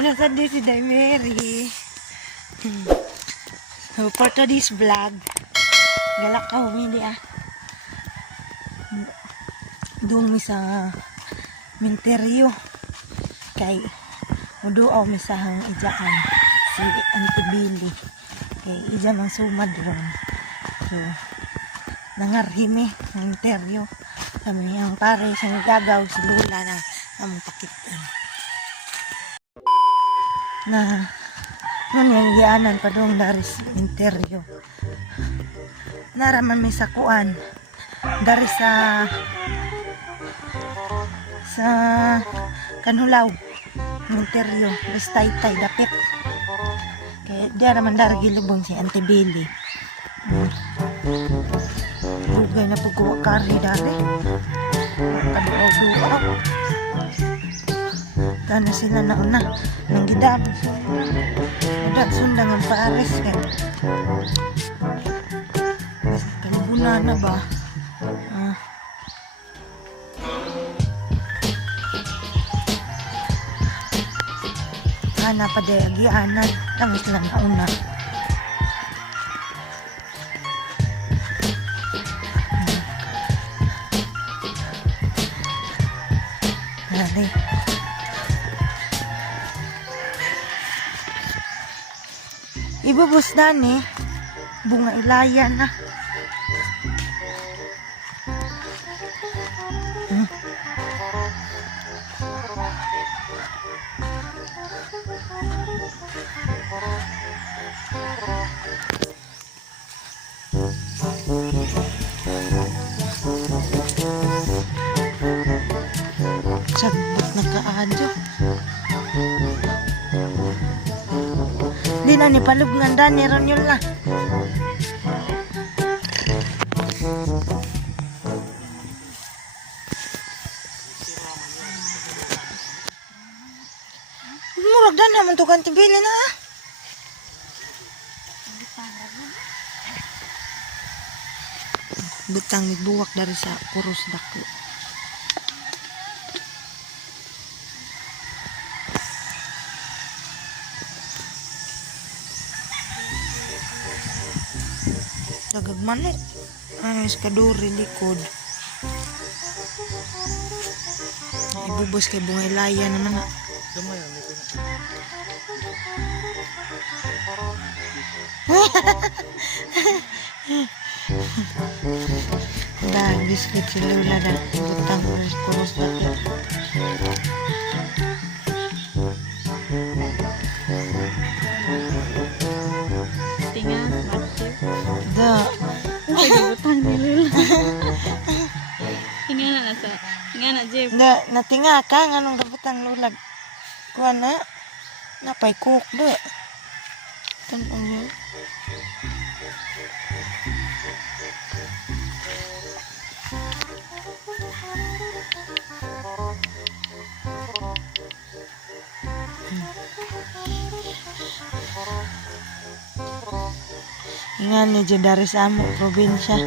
Ano sa di si Mary. So for today's vlog, galak ka humili doon mi sa minteryo kay muduaw mi sa hang ijaan si Auntie Billy kay ija mang sumad ron. So nangarhimi ng minteryo kami ang pare sa gagaw si Lula na among pakitan na nun yung gianan pa doon dari sa minteryo naraman may sakuan dari sa Kanhulaw minteryo bastay-tay dapit kaya diya naman dari gilubong si Auntie Billy. Dugay na pagkuha kari dari kaduaw-duaw kana sila nauna nang gidam udah sundang ang pares kaya kalibunan na ba pa de agianan lang sila nauna. Nari. Ibubus na ni bunga ilaya na. Sagbot na kaadyo. Di na ni palugnan dani ron yun lang. Murag dan naman to Auntie Billy na butang nagbuwak dari sa kurus dako. Dagag manok ay kaduri likod ibubos kay bungay laya naman na gamay ang likod dah biskuit si Lula dah butang kurus dapet tinggal dah butang ni Lula tinggal na Jeff dah natinga ka nganong kabutang Lula kuha na napay cook do tanong yun ingan ni dyan dari sa among probinsya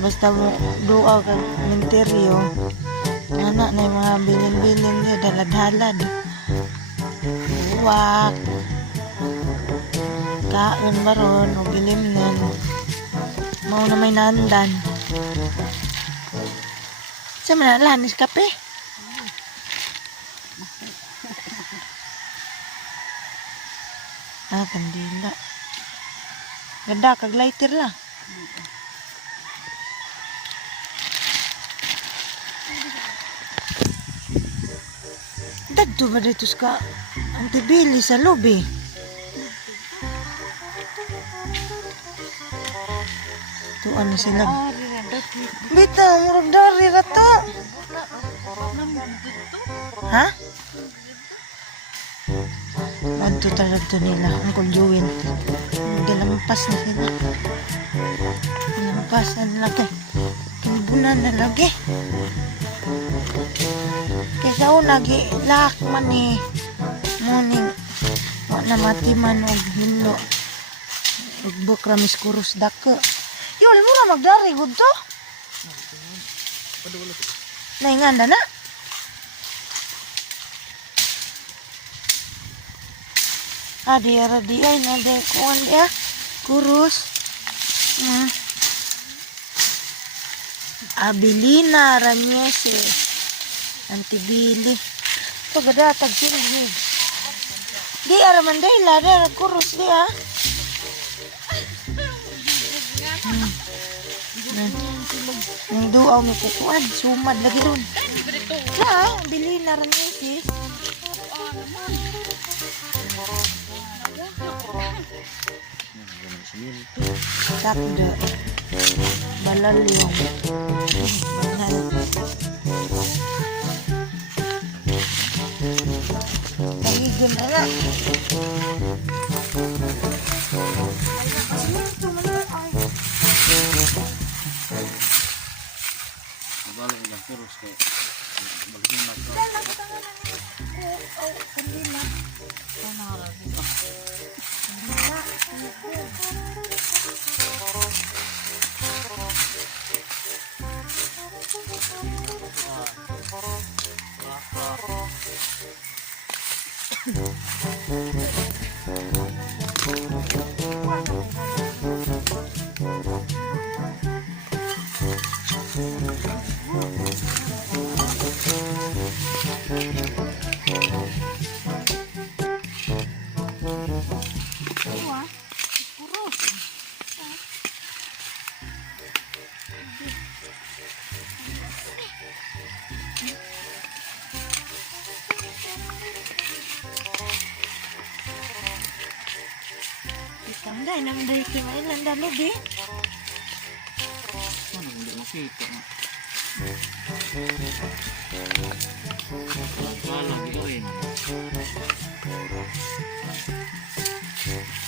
basta mo duaw kag minteryo anak na yung mga bilin-bilin niya dalad-halad uwak kaon baron o gilimnan mao na may nandan sa manalanis kape kandila ganda kag lighter la dagto ba dito ka Auntie Billy sa lobby tuan na sila bitaw murag dari rato ha adto talaga nila Uncle Joel galampas na sila galampas na lagi kalibunan na lagi kaysa lagi lak man ni morning na mati man og hinlo og bukramis kurus dako yun mura magdari gud to nainganda na Adi ay nade kuan dia kurus. Abilina Ranyese Antibili. Pagdatag sini. Di aramandela ada kurus dia. Nang duaw mi kukuan sumad lagi ron. Na, Abilina Ranyese. Takda balal yung banal. Pagigan na nga. Balik udah kurus kayak bagimana Tanda naman dahil kimailan dalo di. mana hindi makita mana giring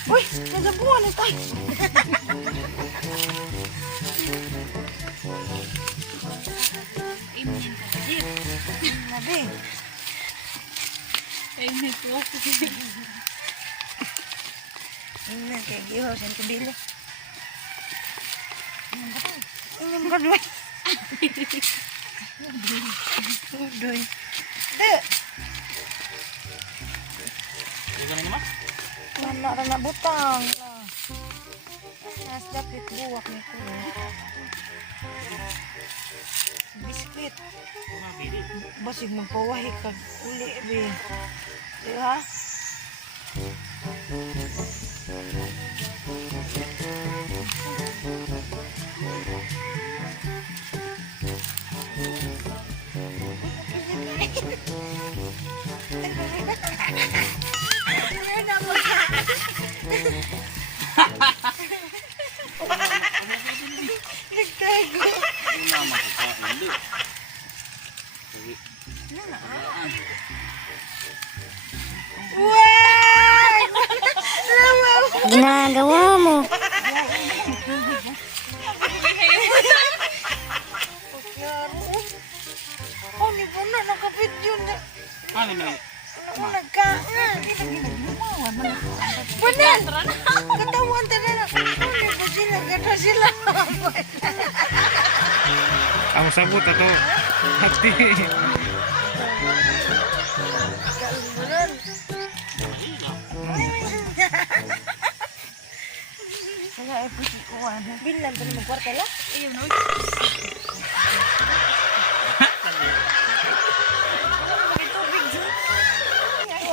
Uy, nagabuhan na tayo. Nabi. Amen po. Ini kayak gihos ang tibili. Ini bukan duit. Duit. Dek. Ikan ini mah Mana na butang lah. Nas dapat buwak ni ko. Biskuit. Basig magpawahi ka uli be. Di ha? Nagtago. nama suka nanti Wah! Ginagawa mo. Oh, ni Buna nakapit yun. ano na Nagkaan. Benar. Ketahuan tadi nak. Ni sila kata sila. kamu sabut atau hati Benar. Saya ikut kuat. Bilang tadi mau keluar lah. Iya, no.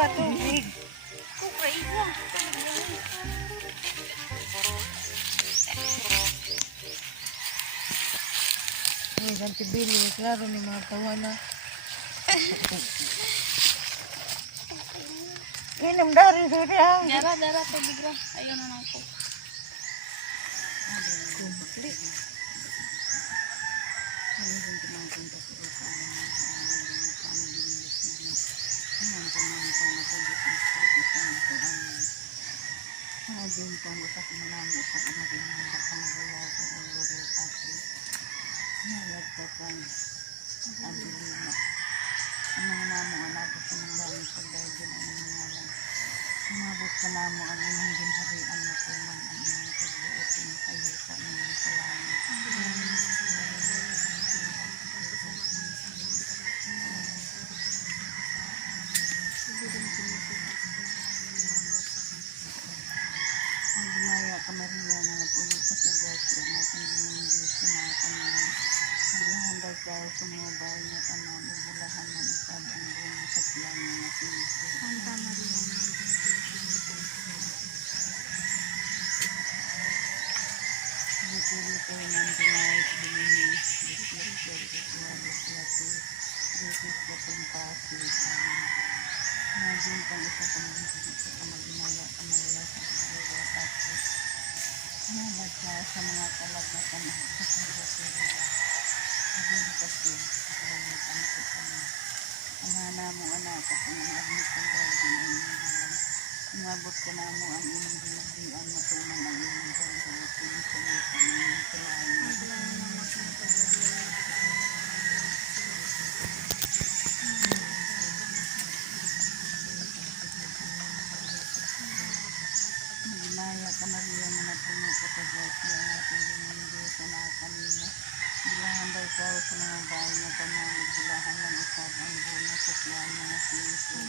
Tubig. Ay, Antibili, klaro ni mga tawana. Inom dari dito ha. Dara tubig ra. Ayun na ako. sa mga bahay niya tanan bulahan ng isab ang buong sa tiyan mga sinisi. Santa Maria Dito ng dinais lumini, dislexia, ikualis, lati, disis, katumpasi, Najin pang isa sa kamagmala, kamalaya sa mga tapos. Nalagya sa mga talagatan sa pagkakasira. Naging kasi, nakalimutan ko kami. Ang hana mo anak at ang abot ng dragin ay hindi. Umabot ka na mo ang iyong ginagdian matuman ang iyong dragin. Tingin sa iyo sa mga kailangan. Maginaya ka Maria na napuno ka sa grasya ang ating Dimundo sa mga kanina. Bilahan daw ikaw sa mga bahay na panamig. Bilahan ng usap ang bunga sa tiyan mga sinisi.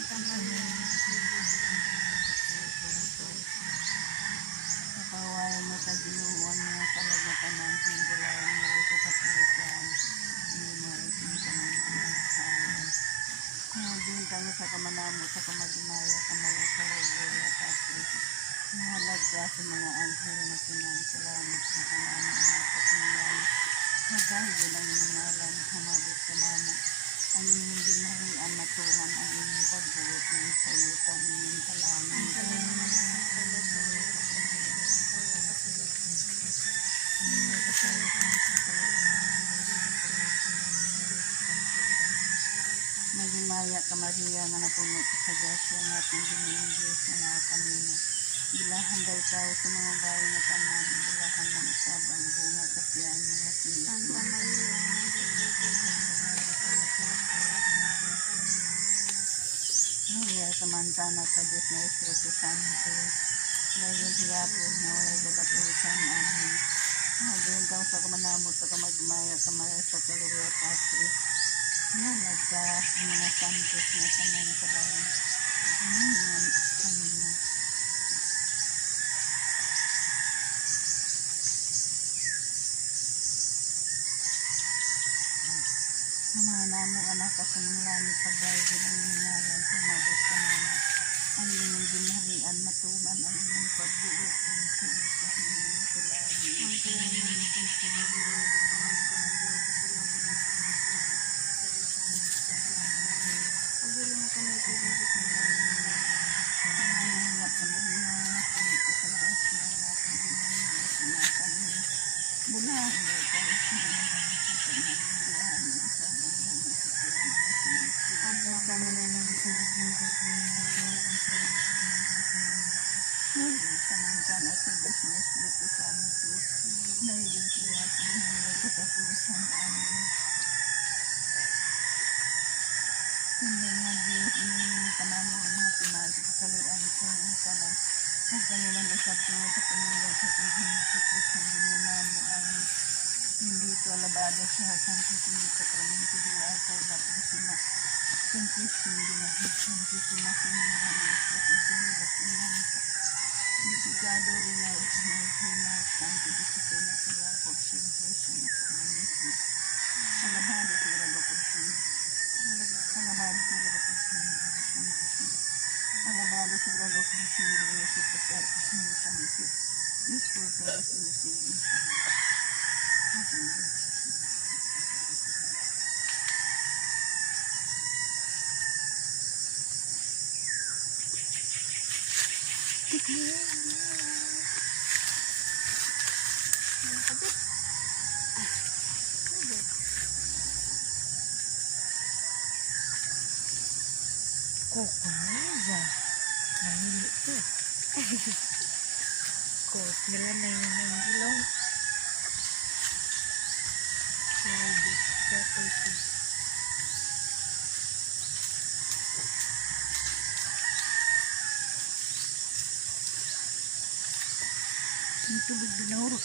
Kapaway mo sa ginuon mga kalagatanan. Hingulayan mo rin sa kapulitan. Hindi mo rin sa mga sayan. Bintang sa kamanamo sa kamaginaya kamaya sa ragula tapos. Mahalag ka sa mga anghel na pinangalamat sa kanana na pasiyan. Magagyo ng nangalan, humabot sa mamo. Ang inyong dinahilian matuman ang inyong pagbuti sa yutan inyong kalaman. Magimaya ka Maria nga napuno sa grasya ng ating Ginoong Diyos na mga kanina. Bilahan daw ikaw sa mga bahay na tanan, bilahan ng usab ang bunga sa tiyan mga sinisi. Santa Maria, Maria, samantana sa Diyos na Espiritu Santo, dahil hilapon na walay katatusan, amin. Doon daw sa kamanamo sa kamagmaya, kamaya sa kaluya kasi, nalag ka ang mga santos na tanan sa bayan. Amen. Amen. Mga namo anak at ng langit pagdahil ang nangalan sa mabot ka naman. Ang inyong ginaharian matuman ang inyong pagbuot ang silis sa inyong kailangan. Hindi ito alabado sa Santisimo Sacramento de la Salva Cristina. Santisimo de la Santisima Señora Nuestra Señora Finanza. Dedicado rin al Señor Santo Disciplina sa lapog siempre sa Sacramento. Alabado sigurado po siya. Alabado sigurado po siya. Alabado sigurado po siya. Sa pasar po siya sa misi. Disculpa la solución. Kukuha. Nahili ko. Nila na yun ang ilong. Ang tubig binurok.